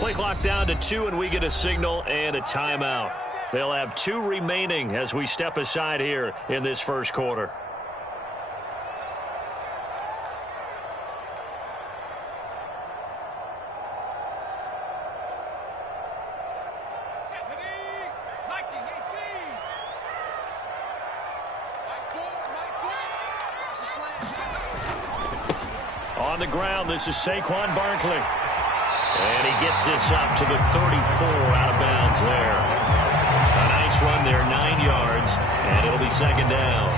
Play clock down to 2, and we get a signal and a timeout. They'll have 2 remaining as we step aside here in this first quarter. On the ground, this is Saquon Barkley. And he gets this up to the 34 out of bounds there. A nice run there, 9 yards, and it'll be second down.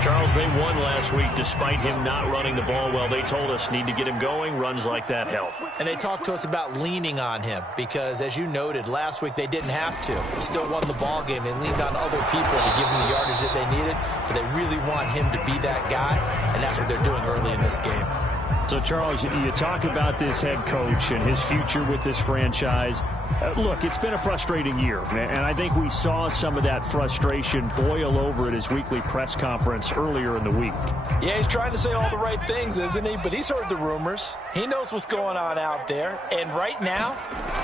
Charles, they won last week despite him not running the ball well. They told us need to get him going. Runs like that help. And they talked to us about leaning on him because, as you noted, last week they didn't have to. Still won the ball game. They leaned on other people to give them the yardage that they needed, but they really want him to be that guy, and that's what they're doing early in this game. So, Charles, you talk about this head coach and his future with this franchise. Look, it's been a frustrating year, and I think we saw some of that frustration boil over at his weekly press conference earlier in the week. Yeah, he's trying to say all the right things, isn't he? But he's heard the rumors. He knows what's going on out there. And right now,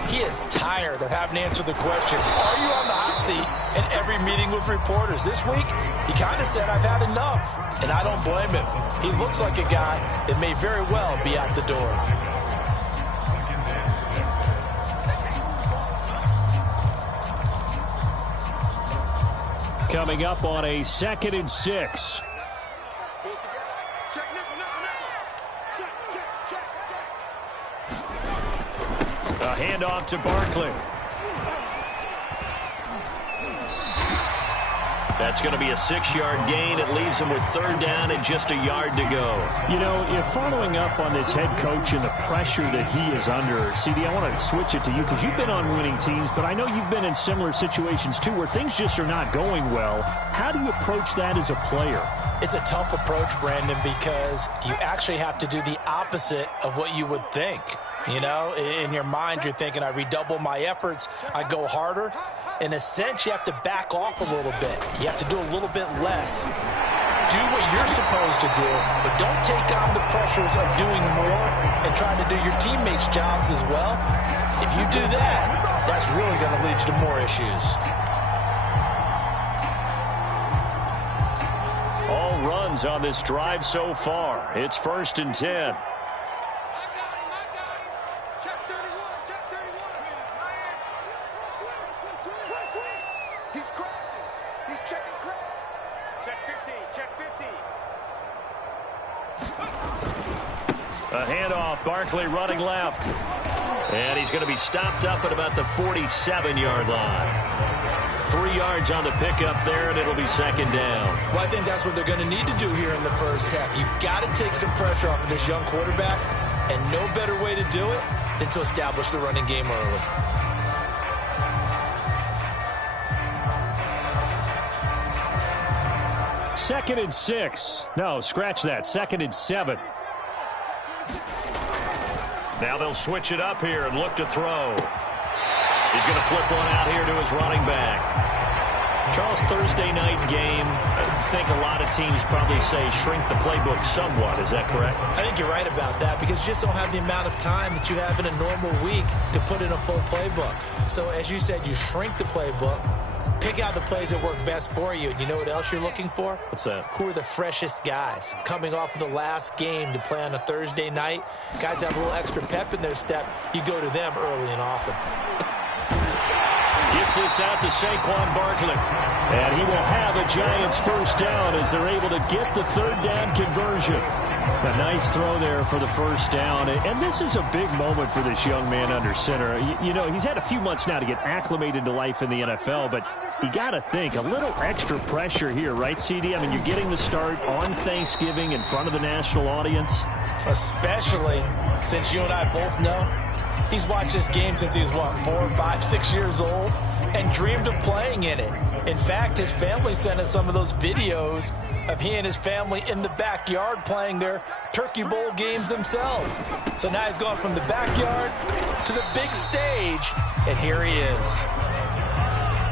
he is tired of having to answer the question, are you on the hot seat in every meeting with reporters? This week, he kind of said, I've had enough, and I don't blame him. He looks like a guy that may very well be out the door. Coming up on a 2nd and 6. A handoff to Barkley. That's going to be a 6-yard gain. It leaves him with 3rd down and just a yard to go. You know, if following up on this head coach and the pressure that he is under, CD, I want to switch it to you because you've been on winning teams, but I know you've been in similar situations too where things just are not going well. How do you approach that as a player? It's a tough approach, Brandon, because you actually have to do the opposite of what you would think. You know, in your mind, you're thinking, I redouble my efforts, I go harder. In a sense, you have to back off a little bit. You have to do a little bit less. Do what you're supposed to do, but don't take on the pressures of doing more and trying to do your teammates' jobs as well. If you do that, that's really going to lead you to more issues. All runs on this drive so far. It's 1st and 10. A handoff, Barkley running left. And he's going to be stopped up at about the 47-yard line. 3 yards on the pickup there, and it'll be 2nd down. Well, I think that's what they're going to need to do here in the first half. You've got to take some pressure off of this young quarterback, and no better way to do it than to establish the running game early. Second and 6. No, scratch that. 2nd and 7. Now they'll switch it up here and look to throw. He's going to flip one out here to his running back. Charles, Thursday night game, I think a lot of teams probably say shrink the playbook somewhat. Is that correct? I think you're right about that because you just don't have the amount of time that you have in a normal week to put in a full playbook. So as you said, you shrink the playbook. Pick out the plays that work best for you. You know what else you're looking for? What's that? Who are the freshest guys? Coming off of the last game to play on a Thursday night, guys have a little extra pep in their step. You go to them early and often. Gets this out to Saquon Barkley. And he will have a Giants 1st down as they're able to get the 3rd down conversion. A nice throw there for the 1st down. And this is a big moment for this young man under center. You know, he's had a few months now to get acclimated to life in the NFL, but you got to think a little extra pressure here, right, CD? I mean, you're getting the start on Thanksgiving in front of the national audience. Especially since you and I both know he's watched this game since he was, what, 4, 5, 6 years old and dreamed of playing in it. In fact, his family sent us some of those videos of he and his family in the backyard playing their Turkey Bowl games themselves. So now he's gone from the backyard to the big stage, and here he is.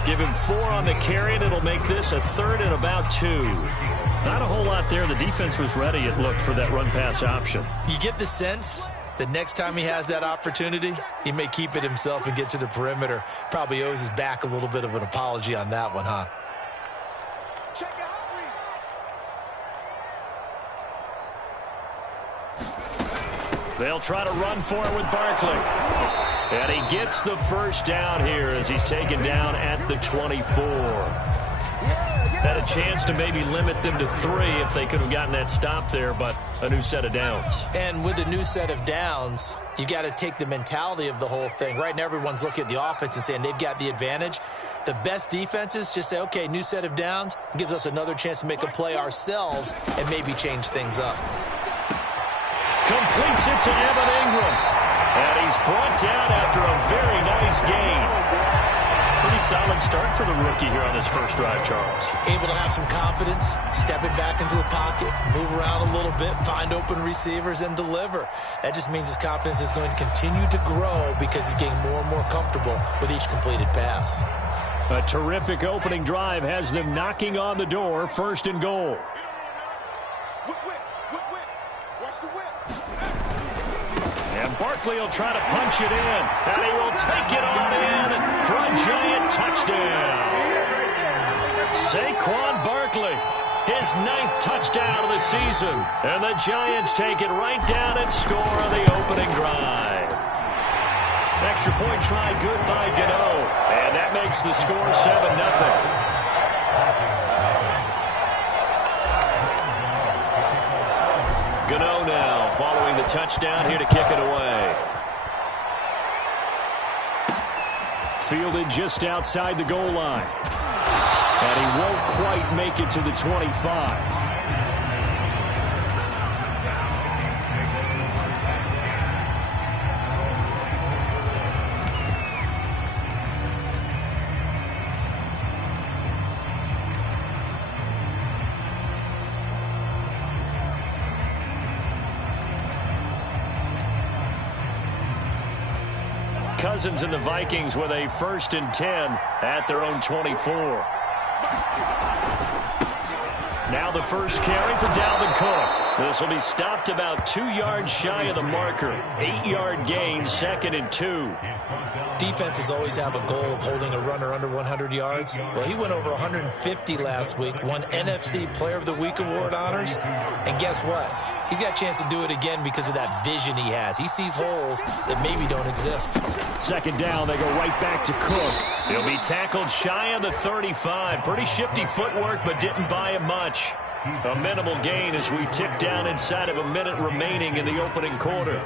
Give him 4 on the carry, and it'll make this a 3rd and about 2. Not a whole lot there. The defense was ready, it looked, for that run-pass option. You get the sense the next time he has that opportunity, he may keep it himself and get to the perimeter. Probably owes his back a little bit of an apology on that one, huh? They'll try to run for it with Barkley. And he gets the first down here as he's taken down at the 24. Had a chance to maybe limit them to 3 if they could have gotten that stop there, but a new set of downs. And with a new set of downs, you got to take the mentality of the whole thing. Right now, everyone's looking at the offense and saying they've got the advantage. The best defenses just say, okay, new set of downs gives us another chance to make a play ourselves and maybe change things up. Completes it to Evan Ingram. And he's brought down after a very nice gain. Pretty solid start for the rookie here on this first drive, Charles. Able to have some confidence, step it back into the pocket, move around a little bit, find open receivers, and deliver. That just means his confidence is going to continue to grow because he's getting more and more comfortable with each completed pass. A terrific opening drive has them knocking on the door, 1st and goal. And Barkley will try to punch it in. And he will take it on in for a giant touchdown. Saquon Barkley, his 9th touchdown of the season. And the Giants take it right down and score on the opening drive. Extra point try good by Gano. And that makes the score 7-0. Gano now following the touchdown here to kick it away. Fielded just outside the goal line. And he won't quite make it to the 25. Cousins and the Vikings with a 1st and 10 at their own 24. Now the first carry for Dalvin Cook. This will be stopped about 2 yards shy of the marker. 8-yard gain, 2nd and 2. Defenses always have a goal of holding a runner under 100 yards. Well, he went over 150 last week, won NFC Player of the Week award honors. And guess what? He's got a chance to do it again because of that vision he has. He sees holes that maybe don't exist. 2nd down, they go right back to Cook. He'll be tackled shy of the 35. Pretty shifty footwork, but didn't buy him much. A minimal gain as we tick down inside of a minute remaining in the opening quarter.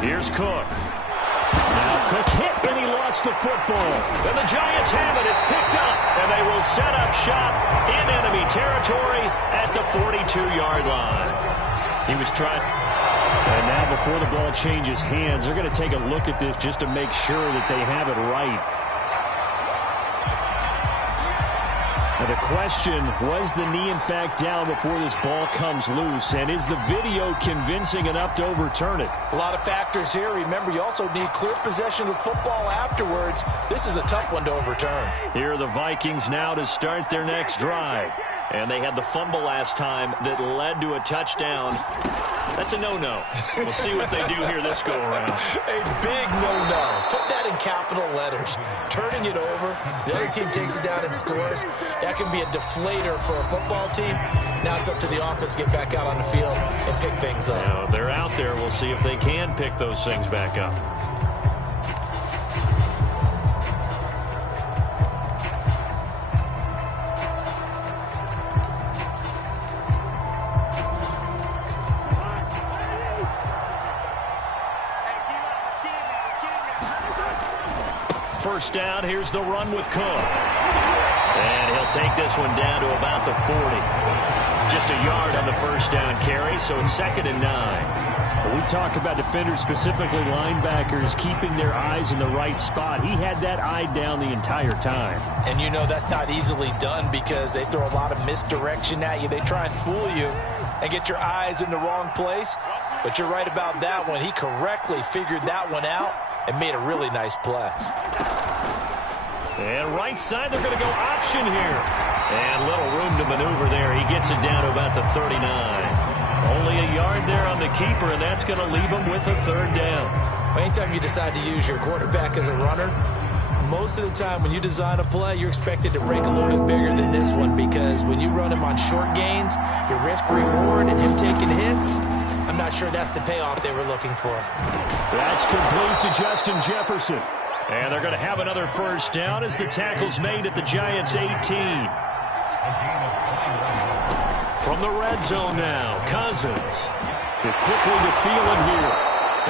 Here's Cook. Now Cook hit and he lost the football. And the Giants have it. It's picked up. And they will set up shop in enemy territory at the 42-yard line. He was trying. And now before the ball changes hands, they're going to take a look at this just to make sure that they have it right. Now the question, was the knee in fact down before this ball comes loose? And is the video convincing enough to overturn it? A lot of factors here. Remember, you also need clear possession of football afterwards. This is a tough one to overturn. Here are the Vikings now to start their next drive. And they had the fumble last time that led to a touchdown. That's a no-no. We'll see what they do here this go-around. A big no-no. Put that in capital letters. Turning it over, the other team takes it down and scores. That can be a deflator for a football team. Now it's up to the offense to get back out on the field and pick things up. Now, they're out there. We'll see if they can pick those things back up. First down, here's the run with Cook. And he'll take this one down to about the 40. Just a yard on the first down carry, so it's 2nd and 9. We talk about defenders, specifically linebackers, keeping their eyes in the right spot. He had that eye down the entire time. And you know that's not easily done because they throw a lot of misdirection at you. They try and fool you and get your eyes in the wrong place. But you're right about that one. He correctly figured that one out and made a really nice play. And right side, they're going to go option here. And little room to maneuver there. He gets it down to about the 39. Only a yard there on the keeper, and that's going to leave him with a third down. Anytime you decide to use your quarterback as a runner, most of the time when you design a play, you're expected to break a little bit bigger than this one because when you run him on short gains, your risk-reward and him taking hits, I'm not sure that's the payoff they were looking for. That's complete to Justin Jefferson. And they're going to have another first down as the tackle's made at the Giants' 18. From the red zone now, Cousins. They're quickly to Thielen here.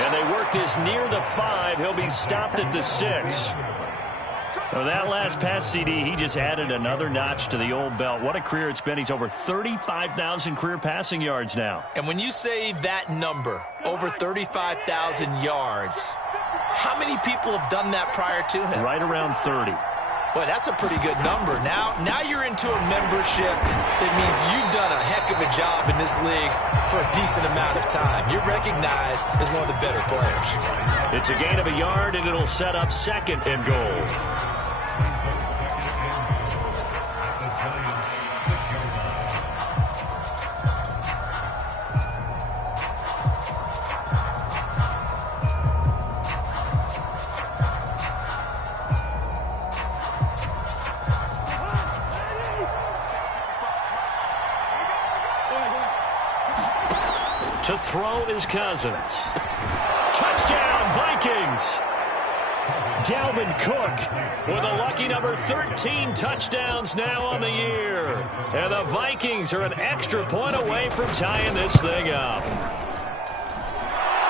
And they work this near the 5. He'll be stopped at the 6. Well, that last pass CD, he just added another notch to the old belt. What a career it's been. He's over 35,000 career passing yards now. And when you say that number, over 35,000 yards, how many people have done that prior to him? Right around 30. Boy, that's a pretty good number. Now you're into a membership that means you've done a heck of a job in this league for a decent amount of time. You're recognized as one of the better players. It's a gain of a yard, and it'll set up second and goal. To throw is Cousins. Touchdown, Vikings! Dalvin Cook with a lucky number 13 touchdowns now on the year. And the Vikings are an extra point away from tying this thing up.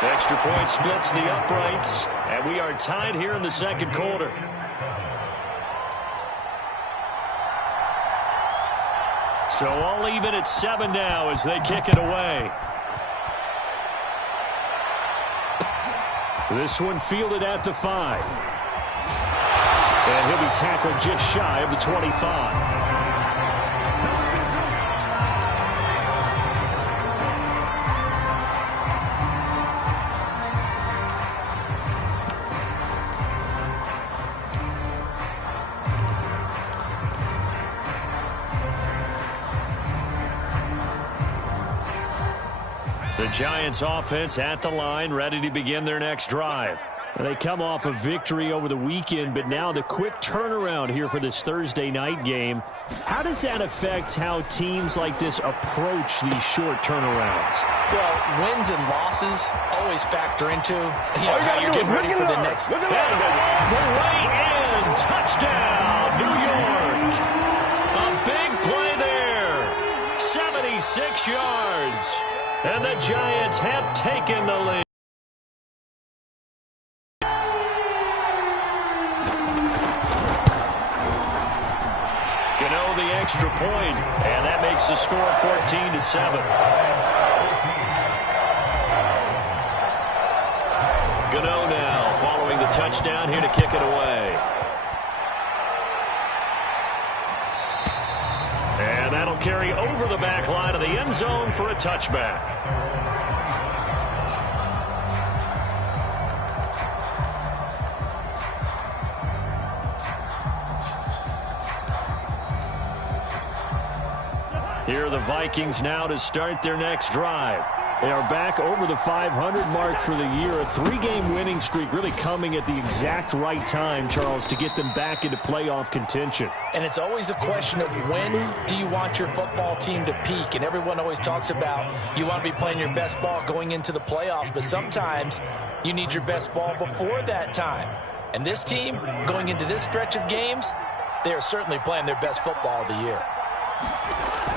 The extra point splits the uprights, and we are tied here in the second quarter. So all even at 7 now as they kick it away. This one fielded at the 5. And he'll be tackled just shy of the 25. The Giants offense at the line, ready to begin their next drive. They come off a victory over the weekend, but now the quick turnaround here for this Thursday night game. How does that affect how teams like this approach these short turnarounds? Well, wins and losses always factor into how you're getting ready for the next. Look at that. The way in. Touchdown, New York. A big play there. 76 yards. And the Giants have taken the lead. Gano the extra point, and that makes the score 14-7. Gano now following the touchdown here to kick it away. And that'll carry over the back line of the end zone for a touchback. Here are the Vikings now to start their next drive. They are back over the 500 mark for the year. A 3-game winning streak really coming at the exact right time, Charles, to get them back into playoff contention. And it's always a question of when do you want your football team to peak? And everyone always talks about you want to be playing your best ball going into the playoffs, but sometimes you need your best ball before that time. And this team, going into this stretch of games, they are certainly playing their best football of the year.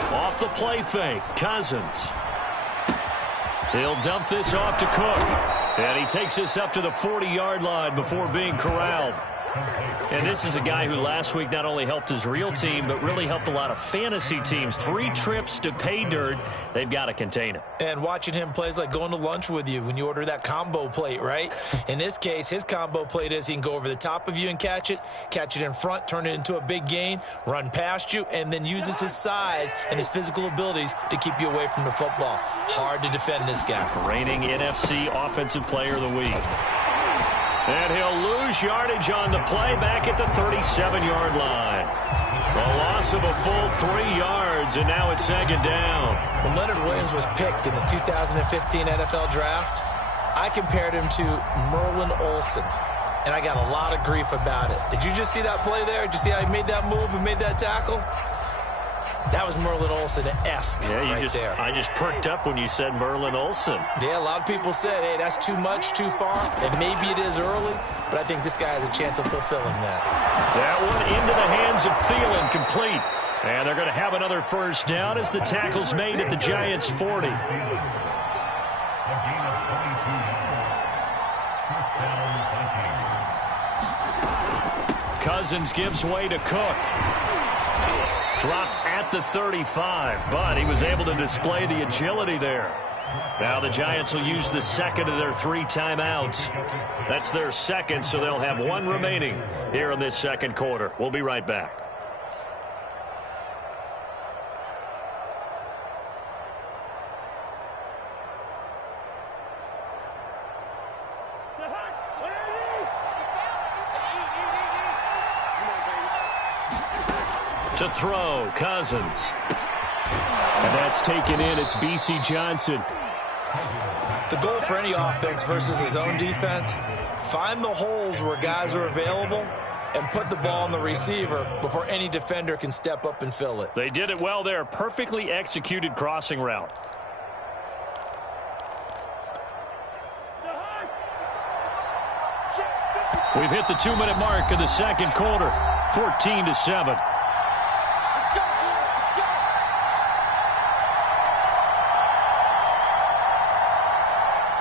Off the play fake, Cousins. He'll dump this off to Cook. And he takes this up to the 40-yard line before being corralled. And this is a guy who last week not only helped his real team, but really helped a lot of fantasy teams. 3 trips to pay dirt. They've got to contain him. And watching him play is like going to lunch with you when you order that combo plate, right? In this case, his combo plate is he can go over the top of you and catch it in front, turn it into a big gain, run past you, and then uses his size and his physical abilities to keep you away from the football. Hard to defend this guy. Reigning NFC Offensive Player of the Week. And he'll lose yardage on the play back at the 37-yard line. A loss of a full 3 yards, and now it's second down. When Leonard Williams was picked in the 2015 NFL Draft, I compared him to Merlin Olsen, and I got a lot of grief about it. Did you just see that play there? Did you see how he made that move and made that tackle? That was Merlin Olsen-esque there. I just perked up when you said Merlin Olsen. Yeah, a lot of people said, hey, that's too much, too far, and maybe it is early, but I think this guy has a chance of fulfilling that. That one into the hands of Thielen, complete. And they're going to have another first down as the tackle's made at the Giants' 40. Cousins gives way to Cook. Dropped at the 35, but he was able to display the agility there. Now the Giants will use the second of their 3 timeouts. That's their second, so they'll have 1 remaining here in this second quarter. We'll be right back. To throw, Cousins. And that's taken in. It's B.C. Johnson. The goal for any offense versus his own defense, find the holes where guys are available and put the ball on the receiver before any defender can step up and fill it. They did it well there. Perfectly executed crossing route. We've hit the 2-minute mark of the second quarter. 14-7.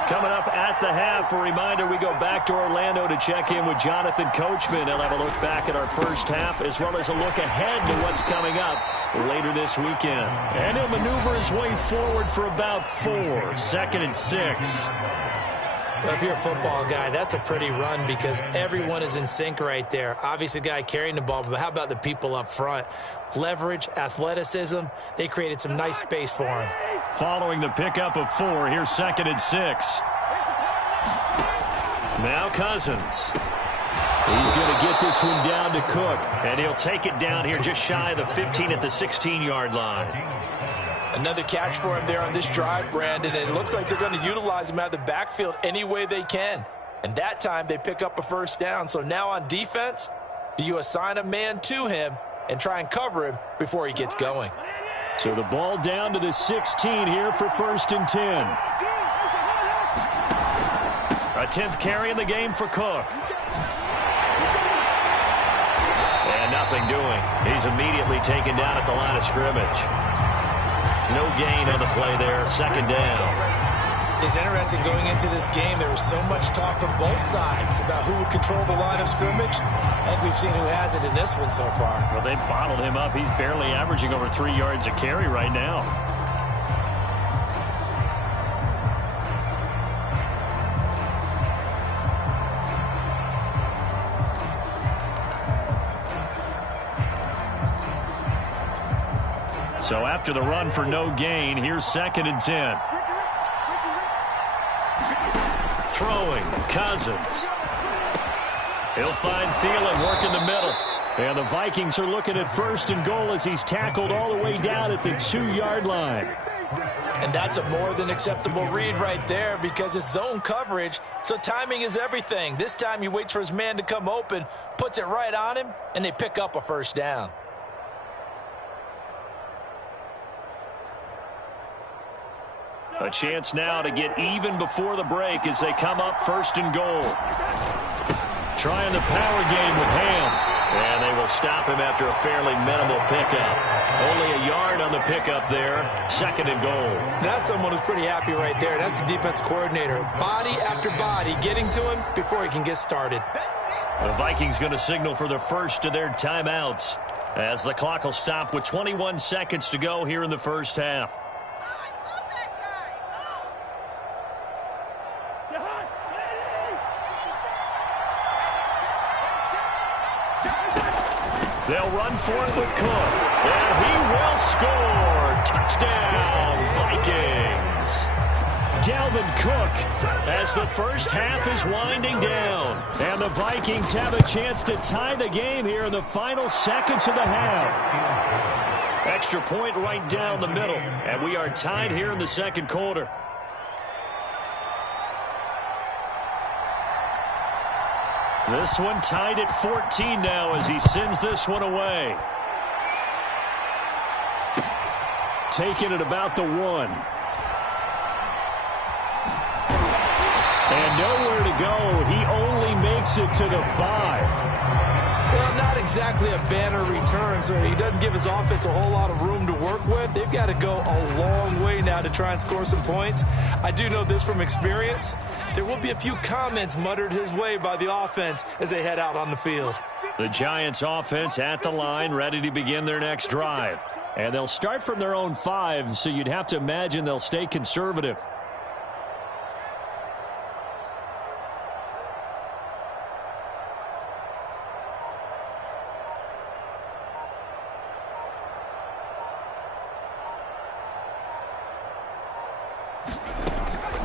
Coming up at the half, a reminder, we go back to Orlando to check in with Jonathan Coachman. He'll have a look back at our first half as well as a look ahead to what's coming up later this weekend. And he'll maneuver his way forward for about 4. 2nd and 6. Well, if you're a football guy, that's a pretty run because everyone is in sync right there. Obviously, the guy carrying the ball, but how about the people up front? Leverage, athleticism, they created some nice space for him. Following the pickup of 4, here's 2nd and 6. Now Cousins. He's going to get this one down to Cook. And he'll take it down here just shy of the 15 at the 16-yard line. Another catch for him there on this drive, Brandon. And it looks like they're going to utilize him out of the backfield any way they can. And that time they pick up a first down. So now on defense, do you assign a man to him and try and cover him before he gets going? So the ball down to the 16 here for 1st and 10. A 10th carry in the game for Cook. And nothing doing. He's immediately taken down at the line of scrimmage. No gain on the play there. 2nd down. It's interesting going into this game. There was so much talk from both sides about who would control the line of scrimmage. I think we've seen who has it in this one so far. Well, they've bottled him up. He's barely averaging over 3 yards a carry right now. So after the run for no gain, here's 2nd and 10. Throwing, Cousins. He'll find Thielen working the middle. And the Vikings are looking at 1st and goal as he's tackled all the way down at the 2-yard line. And that's a more than acceptable read right there because it's zone coverage, so timing is everything. This time he waits for his man to come open, puts it right on him, and they pick up a first down. A chance now to get even before the break as they come up 1st and goal. Trying the power game with Ham. And they will stop him after a fairly minimal pickup. Only a yard on the pickup there. 2nd and goal. That's someone who's pretty happy right there. That's the defense coordinator. Body after body getting to him before he can get started. The Vikings going to signal for the first of their timeouts as the clock will stop with 21 seconds to go here in the first half. They'll run for it with Cook, and he will score. Touchdown, Vikings. Dalvin Cook as the first half is winding down. And the Vikings have a chance to tie the game here in the final seconds of the half. Extra point right down the middle, and we are tied here in the second quarter. This one tied at 14 now as he sends this one away. Taking it about the 1. And nowhere to go. He only makes it to the 5. Well, not exactly a banner return, so he doesn't give his offense a whole lot of room to work with. They've got to go a long way now to try and score some points. I do know this from experience. There will be a few comments muttered his way by the offense as they head out on the field. The Giants offense at the line, ready to begin their next drive. And they'll start from their own 5, so you'd have to imagine they'll stay conservative.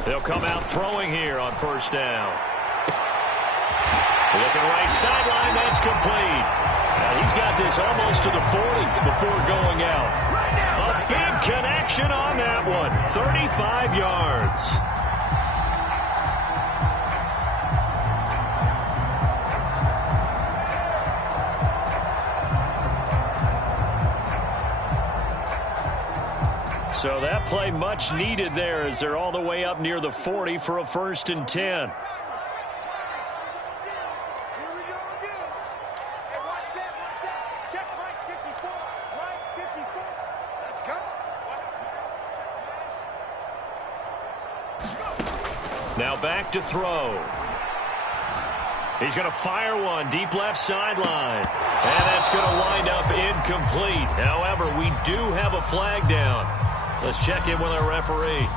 They'll come out throwing here on first down. Looking right sideline, that's complete. Now he's got this almost to the 40 before going out. A big connection on that one. 35 yards. So that play much needed there as they're all the way up near the 40 for a 1st and 10. Now back to throw. He's going to fire one deep left sideline. And that's going to wind up incomplete. However, we do have a flag down. Let's check in with our referee.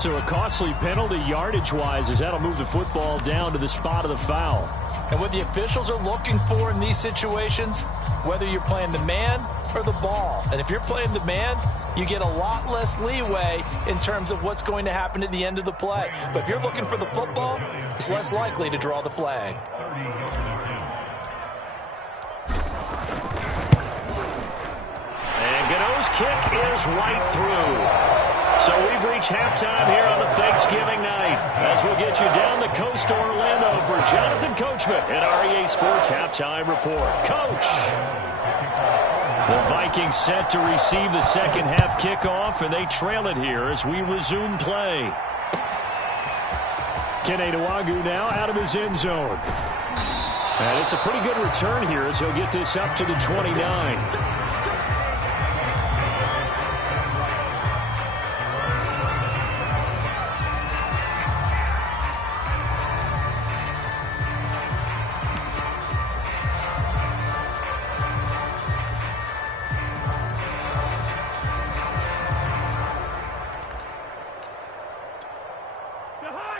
So a costly penalty yardage-wise as that'll move the football down to the spot of the foul. And what the officials are looking for in these situations, whether you're playing the man or the ball. And if you're playing the man, you get a lot less leeway in terms of what's going to happen at the end of the play. But if you're looking for the football, it's less likely to draw the flag. And Gano's kick is right through. So we've reached halftime here on a Thanksgiving night as we'll get you down the coast to Orlando for Jonathan Coachman at REA Sports Halftime Report. Coach! The Vikings set to receive the second half kickoff, and they trail it here as we resume play. Kene Nwangwu now out of his end zone. And it's a pretty good return here as he'll get this up to the 29.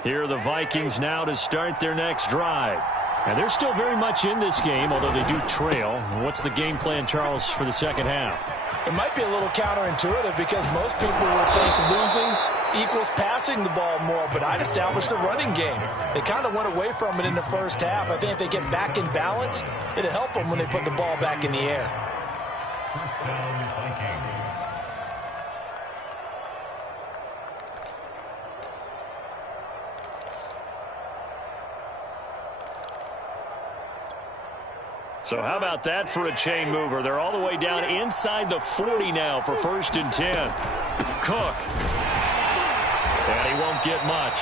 Here are the Vikings now to start their next drive. And they're still very much in this game, although they do trail. What's the game plan, Charles, for the second half? It might be a little counterintuitive because most people would think losing equals passing the ball more, but I'd establish the running game. They kind of went away from it in the first half. I think if they get back in balance, it'll help them when they put the ball back in the air. So how about that for a chain mover? They're all the way down inside the 40 now for 1st and 10. Cook. And he won't get much.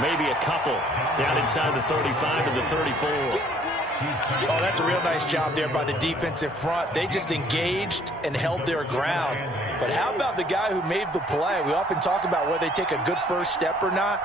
Maybe a couple down inside the 35 to the 34. Oh, that's a real nice job there by the defensive front. They just engaged and held their ground. But how about the guy who made the play? We often talk about whether they take a good first step or not.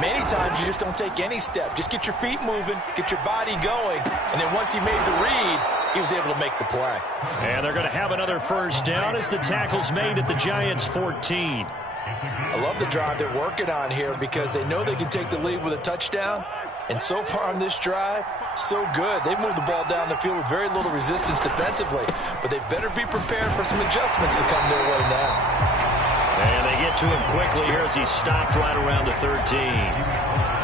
Many times you just don't take any step. Just get your feet moving, get your body going, and then once he made the read, he was able to make the play. And they're going to have another first down as the tackle's made at the Giants' 14. I love the drive they're working on here because they know they can take the lead with a touchdown. And so far on this drive, so good. They've moved the ball down the field with very little resistance defensively, but they better be prepared for some adjustments to come their way now. And they get to him quickly here as he stopped right around the 13.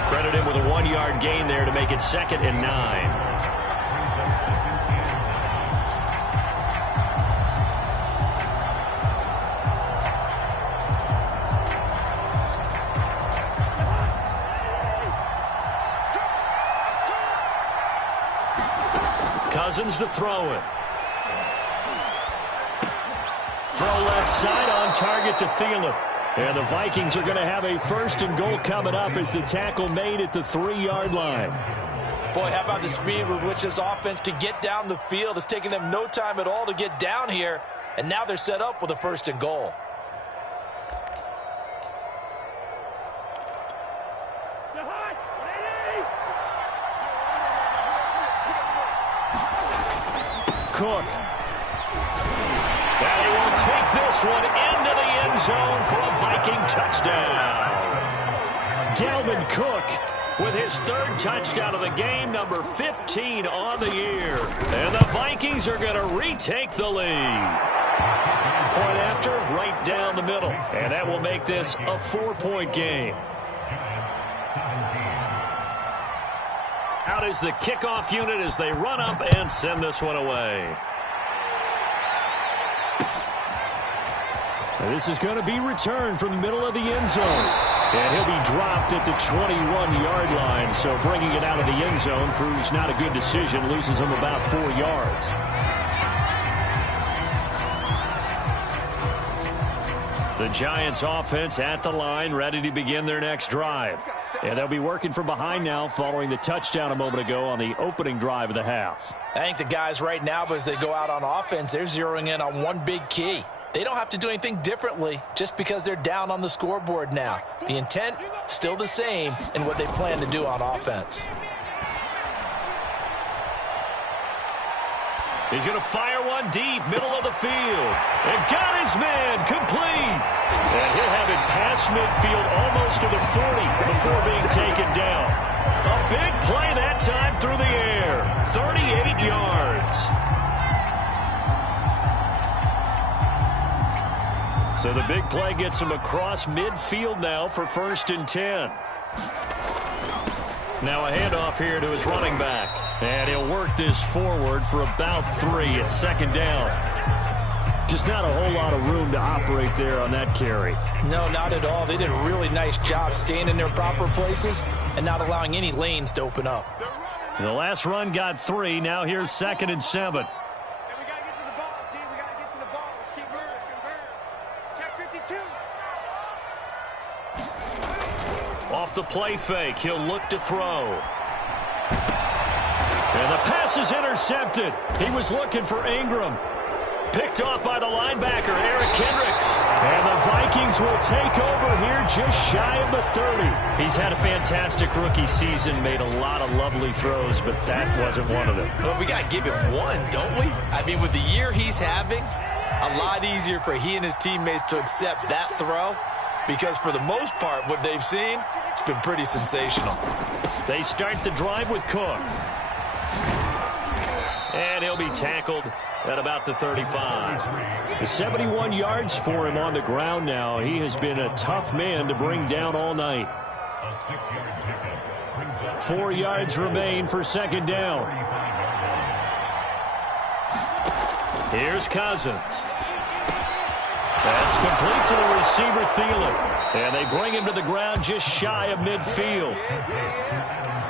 Credit him with a 1-yard gain there to make it 2nd and 9. Cousins to throw it. Throw left side on target to Thielen. And the Vikings are going to have a 1st and goal coming up as the tackle made at the 3-yard line. Boy, how about the speed with which this offense can get down the field? It's taken them no time at all to get down here, and now they're set up with a 1st and goal. Cook. And he will take this one into the end zone for a Viking touchdown. Dalvin Cook with his 3rd touchdown of the game, number 15 on the year. And the Vikings are going to retake the lead. Point after, right down the middle. And that will make this a 4-point game. Out is the kickoff unit as they run up and send this one away. And this is going to be returned from the middle of the end zone. And he'll be dropped at the 21-yard line. So bringing it out of the end zone proves not a good decision. Loses him about 4 yards. The Giants offense at the line, ready to begin their next drive. And they'll be working from behind now following the touchdown a moment ago on the opening drive of the half. I think the guys right now, as they go out on offense, they're zeroing in on one big key. They don't have to do anything differently just because they're down on the scoreboard now. The intent, still the same in what they plan to do on offense. He's going to fire one deep, middle of the field. And got his man, complete. And he'll have it past midfield almost to the 40 before being taken down. A big play that time through the air. 38 yards. So the big play gets him across midfield now for 1st and 10. Now a handoff here to his running back. And he'll work this forward for about 3 at 2nd down. Just not a whole lot of room to operate there on that carry. No, not at all. They did a really nice job staying in their proper places and not allowing any lanes to open up. The last run got 3. Now here's 2nd and 7. Off the play fake, he'll look to throw. And the pass is intercepted. He was looking for Ingram. Picked off by the linebacker, Eric Kendricks. And the Vikings will take over here just shy of the 30. He's had a fantastic rookie season, made a lot of lovely throws, but that wasn't one of them. Well, we got to give him one, don't we? I mean, with the year he's having, a lot easier for he and his teammates to accept that throw because for the most part, what they've seen, it's been pretty sensational. They start the drive with Cook. And he'll be tackled at about the 35. 71 yards for him on the ground now. He has been a tough man to bring down all night. 4 yards remain for 2nd down. Here's Cousins. That's complete to the receiver, Thielen. And they bring him to the ground just shy of midfield.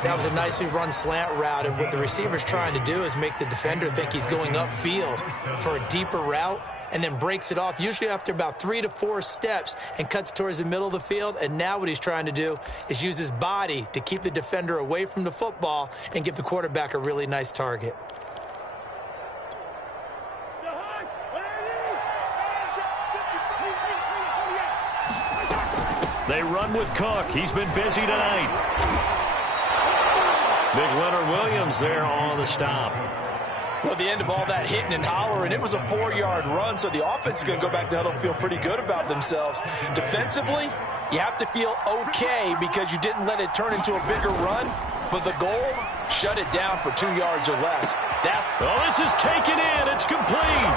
That was a nicely run slant route, and what the receiver's trying to do is make the defender think he's going upfield for a deeper route and then breaks it off, usually after about 3 to 4 steps, and cuts towards the middle of the field. And now what he's trying to do is use his body to keep the defender away from the football and give the quarterback a really nice target. They run with Cook. He's been busy tonight. Big Leonard Williams there on the stop. Well, the end of all that hitting and hollering, it was a 4-yard run, so the offense is going to go back to huddle and feel pretty good about themselves. Defensively, you have to feel okay because you didn't let it turn into a bigger run, but the goal, shut it down for 2 yards or less. This is taken in. It's complete.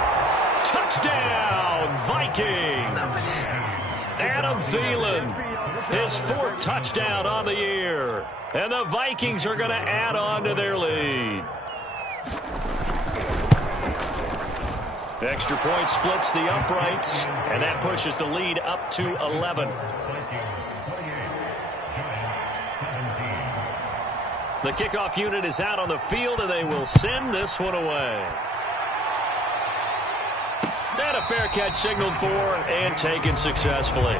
Touchdown, Vikings. Adam Thielen, his 4th touchdown on the year. And the Vikings are going to add on to their lead. Extra point splits the uprights, and that pushes the lead up to 11. The kickoff unit is out on the field, and they will send this one away. And a fair catch signaled for and taken successfully.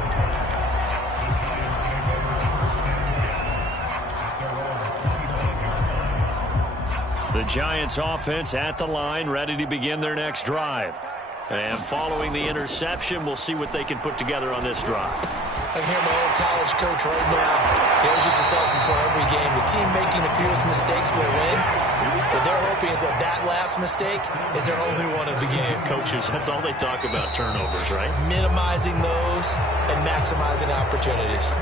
The Giants offense at the line, ready to begin their next drive. And following the interception, we'll see what they can put together on this drive. I can hear my old college coach right now. He always used to tell us before every game, the team making the fewest mistakes will win. What they're hoping is that last mistake is their only one of the game. Coaches, that's all they talk about, turnovers, right? Minimizing those and maximizing opportunities.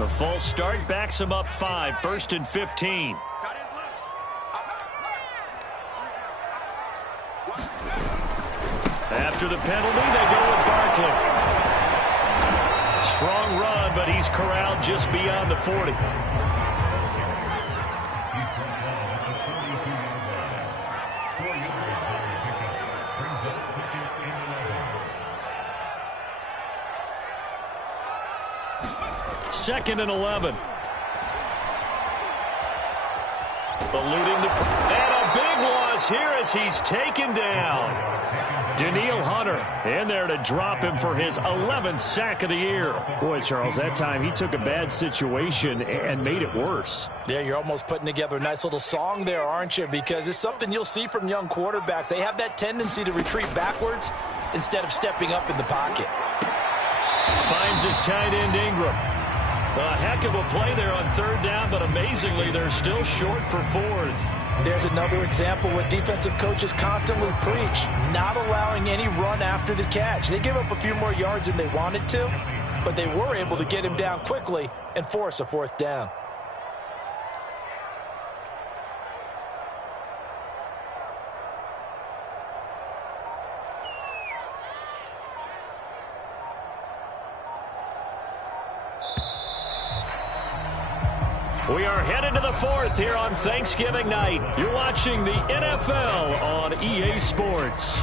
A false start backs him up 5, 1st and 15. After the penalty, they go with Barkley. Strong run, but he's corralled just beyond the 40. Second and 11. Eluding the... And a big loss here as he's taken down. Daniil Hunter in there to drop him for his 11th sack of the year. Boy, Charles, that time he took a bad situation and made it worse. Yeah, you're almost putting together a nice little song there, aren't you? Because it's something you'll see from young quarterbacks. They have that tendency to retreat backwards instead of stepping up in the pocket. Finds his tight end Ingram. A heck of a play there on 3rd down, but amazingly, they're still short for 4th. There's another example what defensive coaches constantly preach, not allowing any run after the catch. They give up a few more yards than they wanted to, but they were able to get him down quickly and force a 4th down. We are headed to the 4th here on Thanksgiving night. You're watching the NFL on EA Sports.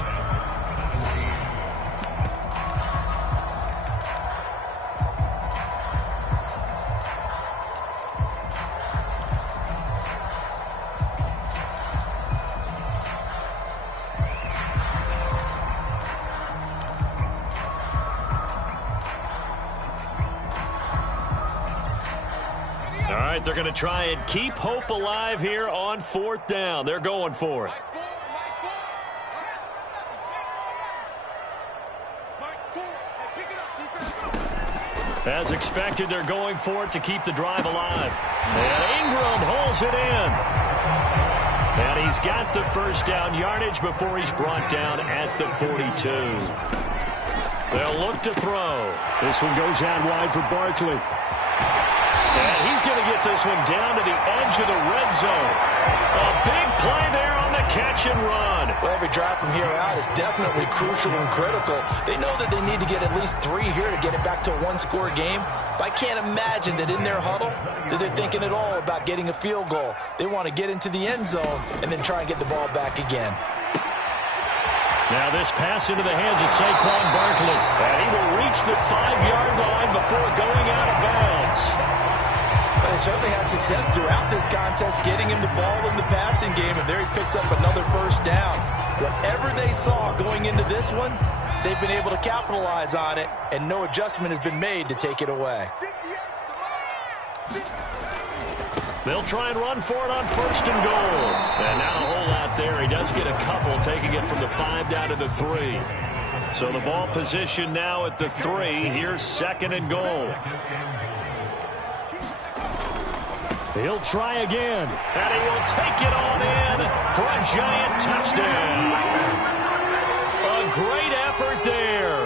They're going to try and keep hope alive here on 4th down. They're going for it. As expected, they're going for it to keep the drive alive. And Ingram holds it in. And he's got the 1st down yardage before he's brought down at the 42. They'll look to throw. This one goes out wide for Barkley. And he's going to get this one down to the edge of the red zone. A big play there on the catch and run. Well, every drive from here out is definitely crucial and critical. They know that they need to get at least 3 here to get it back to a 1-score game. But I can't imagine that in their huddle that they're thinking at all about getting a field goal. They want to get into the end zone and then try and get the ball back again. Now this pass into the hands of Saquon Barkley. And he will reach the 5-yard line before going out of bounds. They certainly had success throughout this contest, getting him the ball in the passing game, and there he picks up another 1st down. Whatever they saw going into this one, they've been able to capitalize on it, and no adjustment has been made to take it away. They'll try and run for it on 1st and goal. And not a whole lot there. He does get a couple, taking it from the 5 down to the 3. So the ball position now at the 3. Here's 2nd and goal. He'll try again. And he will take it on in for a giant touchdown. A great effort there.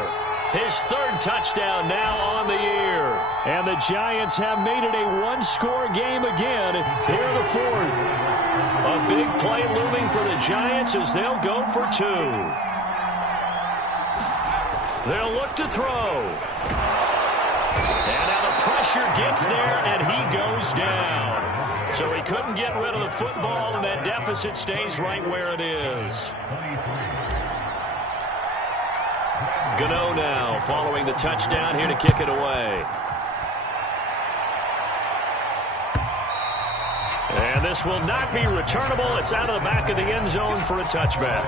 His 3rd touchdown now on the year. And the Giants have made it a one-score game again here in the 4th. A big play looming for the Giants as they'll go for 2. They'll look to throw. And now the pressure gets there, and he goes down. So he couldn't get rid of the football, and that deficit stays right where it is. Gano now following the touchdown here to kick it away. And this will not be returnable. It's out of the back of the end zone for a touchback.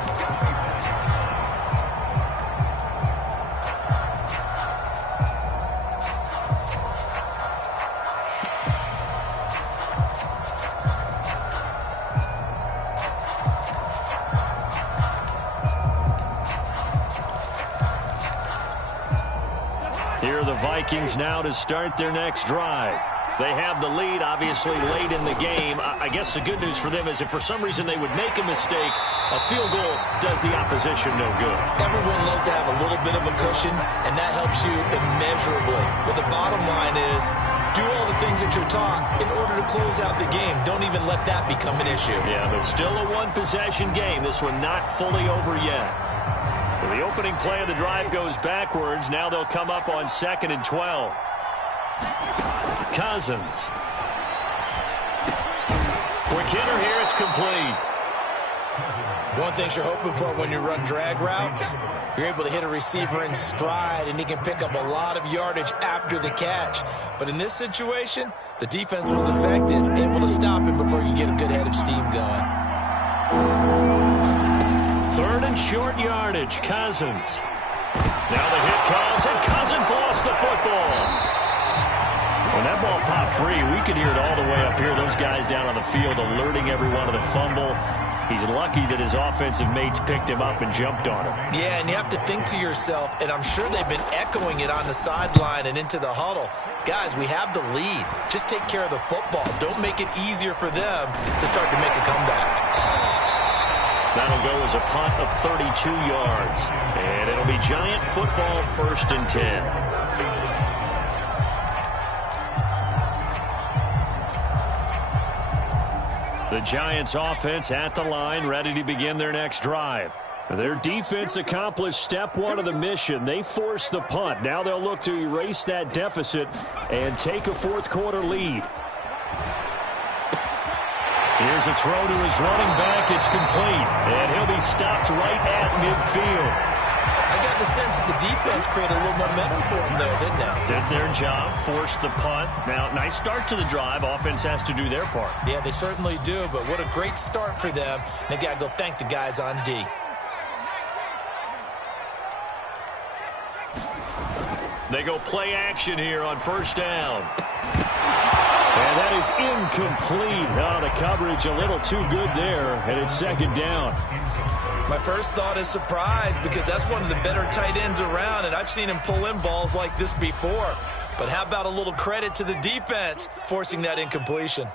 Here are the Vikings now to start their next drive. They have the lead, obviously, late in the game. I guess the good news for them is if for some reason they would make a mistake, a field goal does the opposition no good. Everyone loves to have a little bit of a cushion, and that helps you immeasurably. But the bottom line is, do all the things that you're taught in order to close out the game. Don't even let that become an issue. Yeah, but still a one-possession game. This one not fully over yet. So the opening play of the drive goes backwards. Now they'll come up on 2nd and 12. Cousins. Quick hitter here. It's complete. One thing you're hoping for when you run drag routes, you're able to hit a receiver in stride, and he can pick up a lot of yardage after the catch. But in this situation, the defense was effective, able to stop him before you get a good head of steam going. 3rd and short yardage. Cousins. Now the hit comes, and Cousins lost the football. When that ball popped free, we could hear it all the way up here. Those guys down on the field alerting everyone of the fumble. He's lucky that his offensive mates picked him up and jumped on him. Yeah, and you have to think to yourself, and I'm sure they've been echoing it on the sideline and into the huddle. Guys, we have the lead. Just take care of the football. Don't make it easier for them to start to make a comeback. That'll go as a punt of 32 yards. And it'll be Giant football 1st and 10. The Giants offense at the line, ready to begin their next drive. Their defense accomplished step 1 of the mission. They forced the punt. Now they'll look to erase that deficit and take a 4th quarter lead. Here's a throw to his running back. It's complete. And he'll be stopped right at midfield. I got the sense that the defense created a little momentum for him there, didn't they? Did their job, forced the punt. Now, nice start to the drive. Offense has to do their part. Yeah, they certainly do, but what a great start for them. They got to go thank the guys on D. They go play action here on 1st down. And that is incomplete. Oh, the coverage a little too good there, and it's 2nd down. My first thought is surprise because that's one of the better tight ends around, and I've seen him pull in balls like this before. But how about a little credit to the defense forcing that incompletion?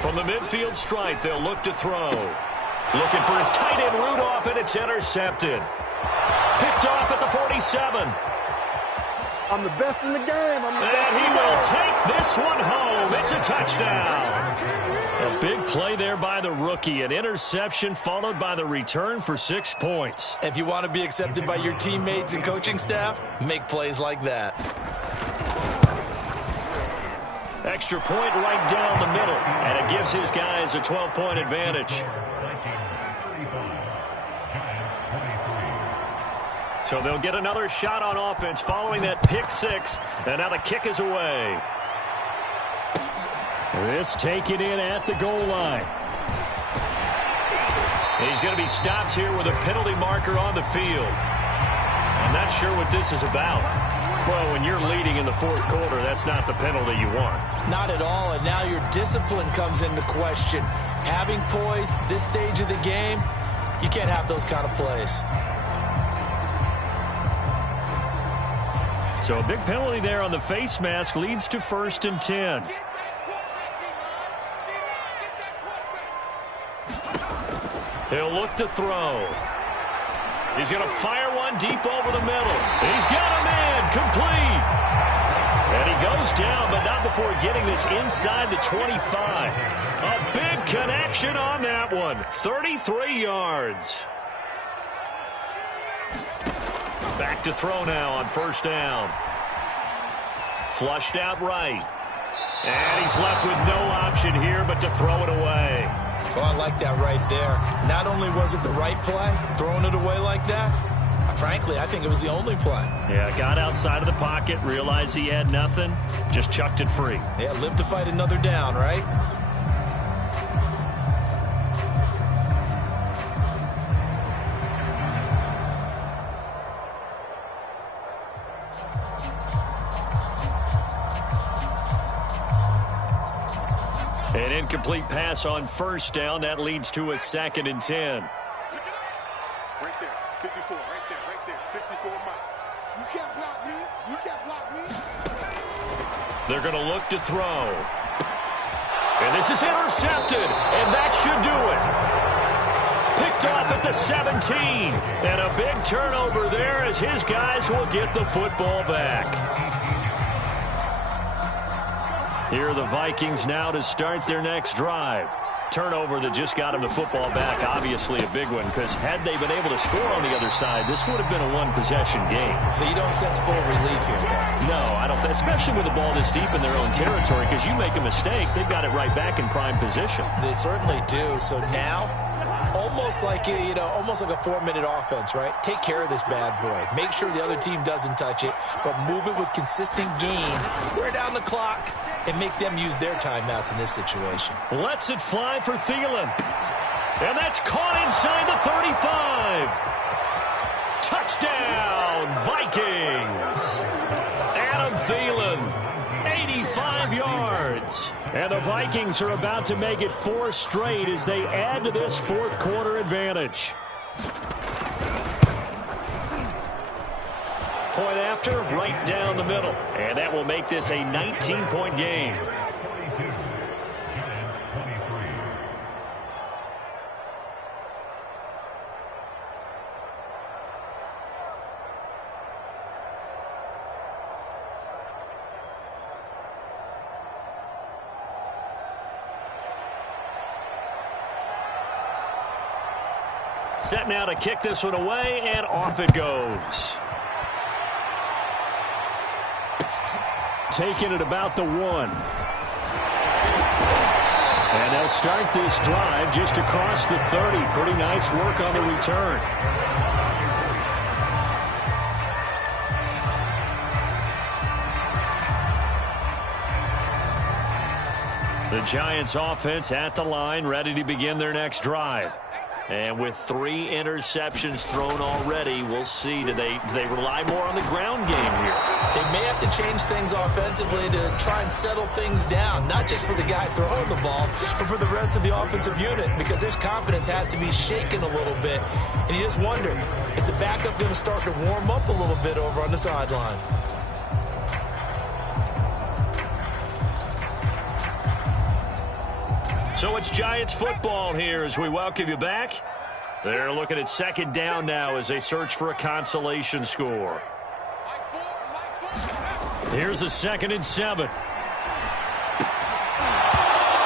From the midfield stripe, they'll look to throw. Looking for his tight end Rudolph, and it's intercepted. Picked off at the 47. I'm the best in the game. And he will take this one home. It's a touchdown. A big play there by the rookie. An interception followed by the return for 6 points. If you want to be accepted by your teammates and coaching staff, make plays like that. Extra point right down the middle. And it gives his guys a 12-point advantage. So they'll get another shot on offense following that pick 6. And now the kick is away. This taken in at the goal line. He's going to be stopped here with a penalty marker on the field. I'm not sure what this is about. Well, when you're leading in the fourth quarter, that's not the penalty you want. Not at all, and now your discipline comes into question. Having poise this stage of the game, you can't have those kind of plays. So a big penalty there on the face mask leads to 1st and 10. He'll look to throw. He's going to fire one deep over the middle. He's got a man complete. And he goes down, but not before getting this inside the 25. A big connection on that one. 33 yards. Back to throw now on 1st down. Flushed out right. And he's left with no option here but to throw it away. Oh, I like that right there. Not only was it the right play, throwing it away like that, frankly, I think it was the only play. Yeah, got outside of the pocket, realized he had nothing, just chucked it free. Yeah, live to fight another down, right? An incomplete pass on 1st down. That leads to a 2nd and 10. Right there, 54, right there, 54 Mike. You can't block me. You can't block me. They're going to look to throw. And this is intercepted, and that should do it. Picked off at the 17. And a big turnover there as his guys will get the football back. Here are the Vikings now to start their next drive. Turnover that just got them the football back, obviously a big one, because had they been able to score on the other side, this would have been a one-possession game. So you don't sense full relief here, then? No, I don't, especially with the ball this deep in their own territory, because you make a mistake, they've got it right back in prime position. They certainly do. So now, almost like almost like a 4-minute offense, right? Take care of this bad boy. Make sure the other team doesn't touch it, but move it with consistent gains. Wear down the clock and make them use their timeouts in this situation. Lets it fly for Thielen. And that's caught inside the 35. Touchdown, Vikings. Adam Thielen, 85 yards. And the Vikings are about to make it 4 straight as they add to this fourth quarter advantage. Point after, right down the middle. And that will make this a 19-point game. Set now to kick this one away, and off it goes. Taking it about the 1. And they'll start this drive just across the 30. Pretty nice work on the return. The Giants offense at the line, ready to begin their next drive. And with 3 interceptions thrown already, we'll see. Do they rely more on the ground game here? They may have to change things offensively to try and settle things down, not just for the guy throwing the ball, but for the rest of the offensive unit, because their confidence has to be shaken a little bit. And you just wonder, is the backup going to start to warm up a little bit over on the sideline? So it's Giants football here as we welcome you back. They're looking at 2nd down now as they search for a consolation score. Here's a 2nd and 7.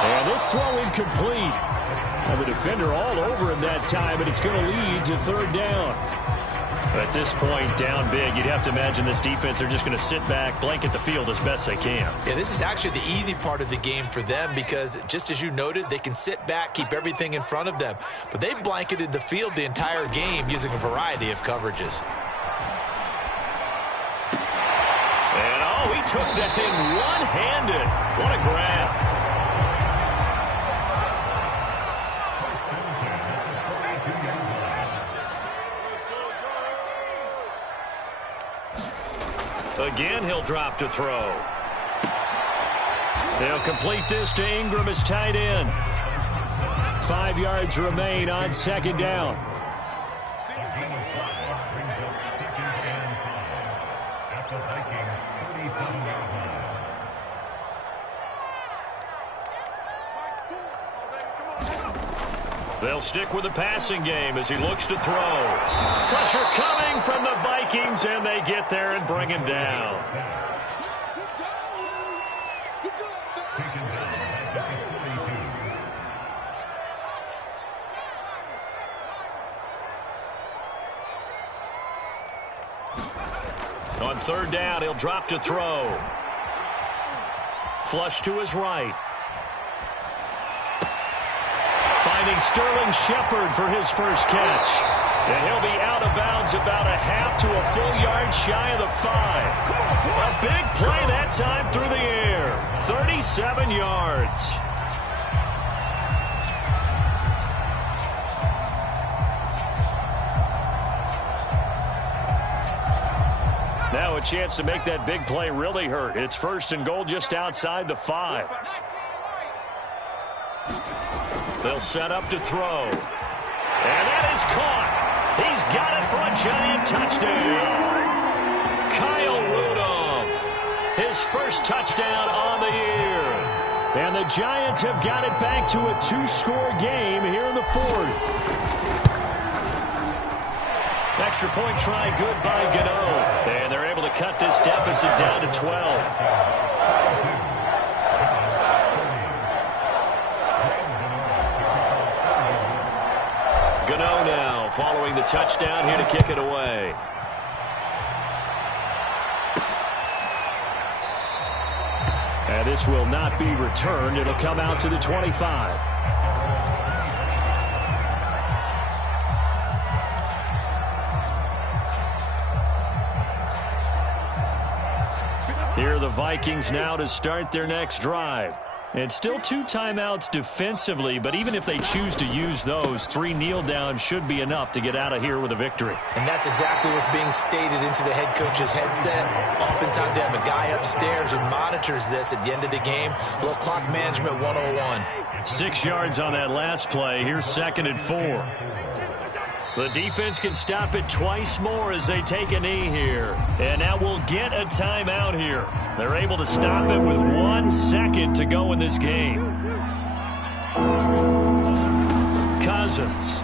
And this throw incomplete. And the defender all over him that time, and it's going to lead to 3rd down. At this point, down big, you'd have to imagine this defense are just going to sit back, blanket the field as best they can. Yeah, this is actually the easy part of the game for them because, just as you noted, they can sit back, keep everything in front of them. But they've blanketed the field the entire game using a variety of coverages. And, oh, he took that thing one-handed. What a grab. Again, he'll drop to throw. They'll complete this to Ingram as tight end. 5 yards remain on second down. They'll stick with the passing game as he looks to throw. Pressure coming from the Vikings, and they get there and bring him down. On third down, he'll drop to throw. Flush to his right. Finding Sterling Shepard for his first catch. And he'll be out of bounds about a half to a full yard shy of the 5. A big play that time through the air. 37 yards. Now a chance to make that big play really hurt. It's first and goal just outside the 5. They'll set up to throw. And that is caught. He's got it for a giant touchdown. Kyle Rudolph, his first touchdown on the year. And the Giants have got it back to a 2-score game here in the 4th. Extra point try good by Gano. And they're able to cut this deficit down to 12. Gano now following the touchdown here to kick it away. And this will not be returned. It'll come out to the 25. Here are the Vikings now to start their next drive. And still 2 timeouts defensively, but even if they choose to use those, 3 kneel downs should be enough to get out of here with a victory. And that's exactly what's being stated into the head coach's headset. Oftentimes they have a guy upstairs who monitors this at the end of the game. A little clock management 101. 6 yards on that last play. Here's 2nd and 4. The defense can stop it twice more as they take a knee here. And now we'll get a timeout here. They're able to stop it with 1 second to go in this game. Cousins.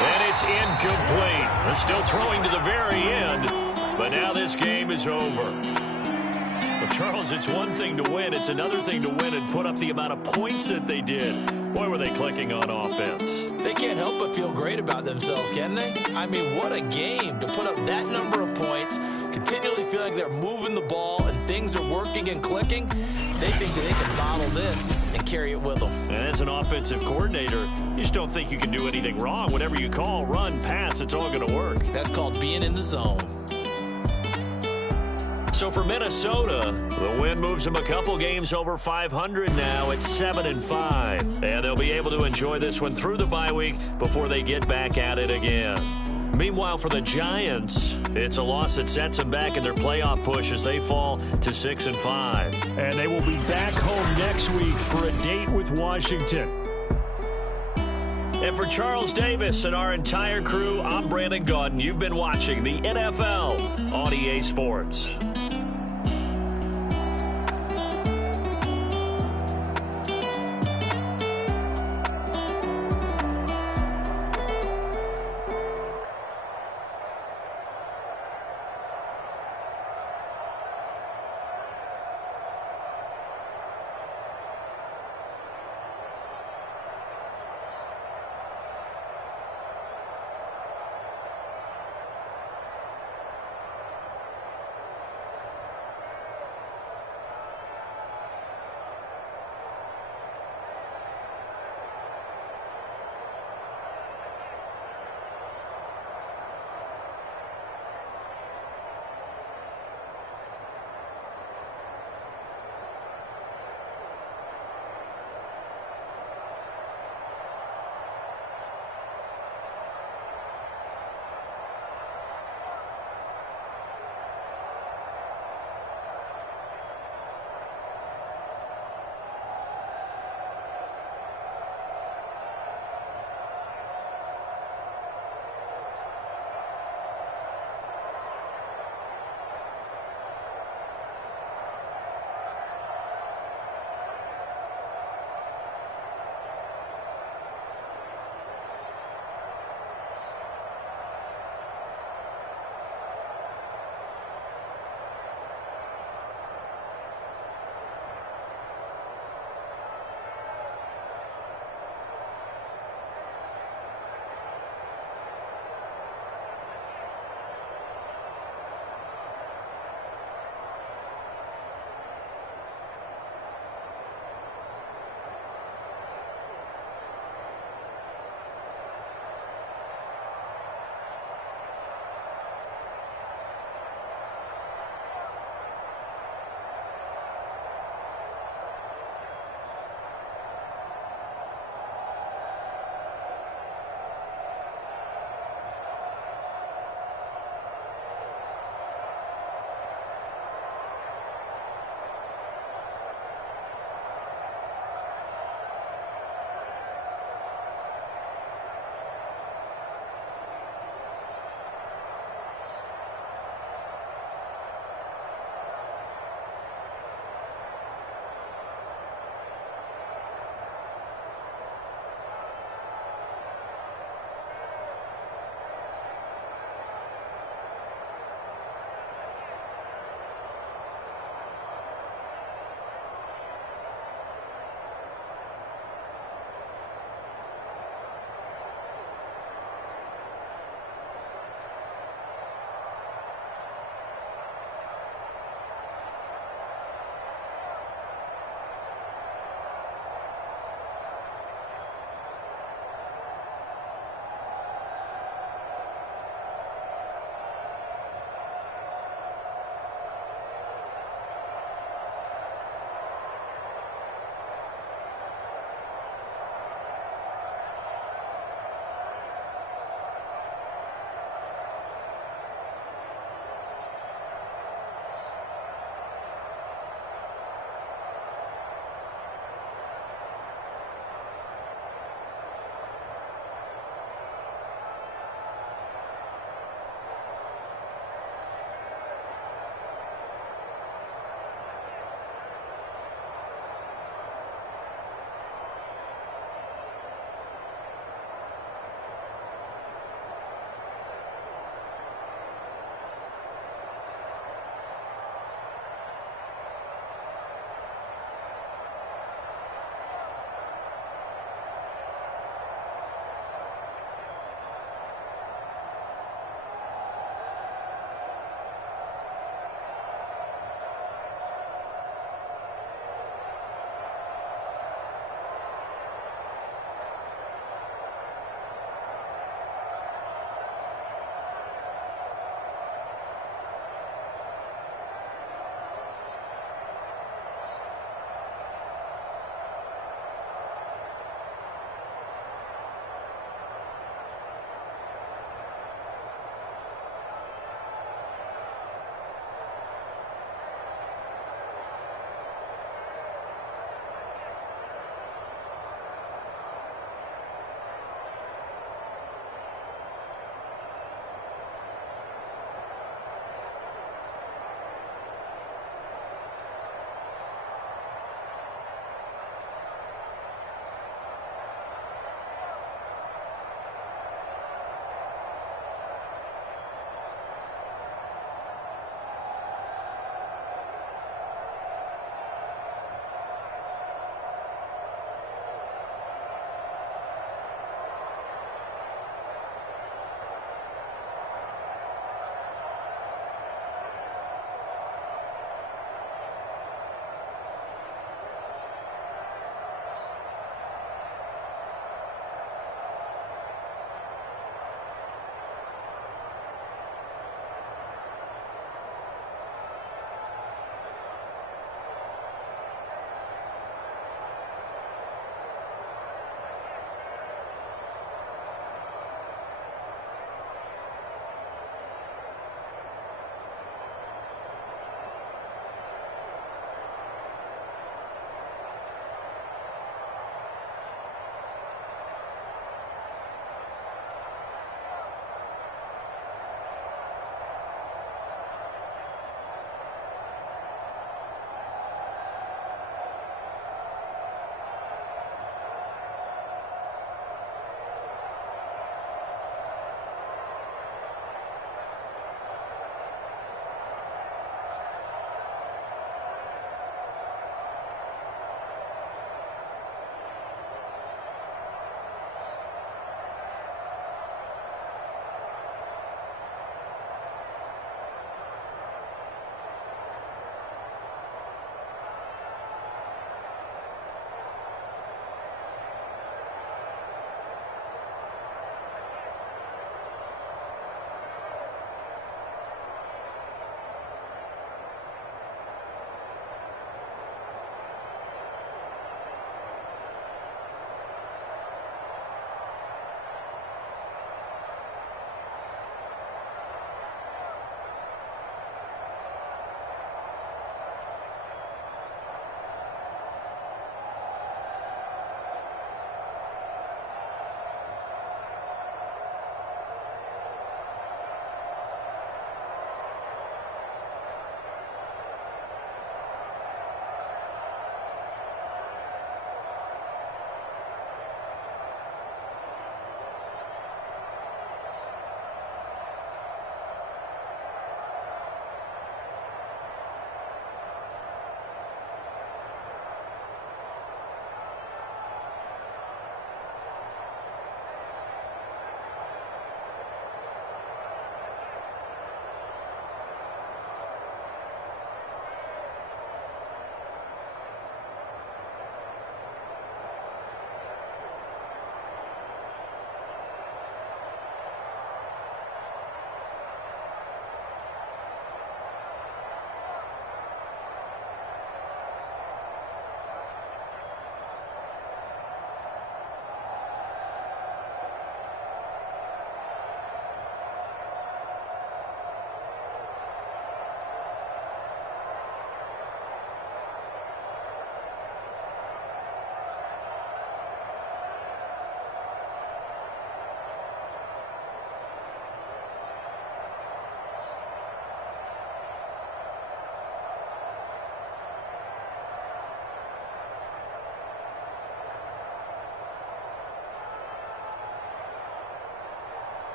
And it's incomplete. They're still throwing to the very end. But now this game is over. Well, Charles, it's one thing to win. It's another thing to win and put up the amount of points that they did. Boy, were they clicking on offense. They can't help but feel great about themselves, can they? I mean, what a game to put up that number of points, continually feel like they're moving the ball and things are working and clicking. They think that they can model this and carry it with them. And as an offensive coordinator, you just don't think you can do anything wrong. Whatever you call, run, pass, it's all going to work. That's called being in the zone. So for Minnesota, the win moves them a couple games over 500 now at 7-5. And they'll be able to enjoy this one through the bye week before they get back at it again. Meanwhile, for the Giants, it's a loss that sets them back in their playoff push as they fall to 6-5. And they will be back home next week for a date with Washington. And for Charles Davis and our entire crew, I'm Brandon Gaudin. You've been watching the NFL on EA Sports.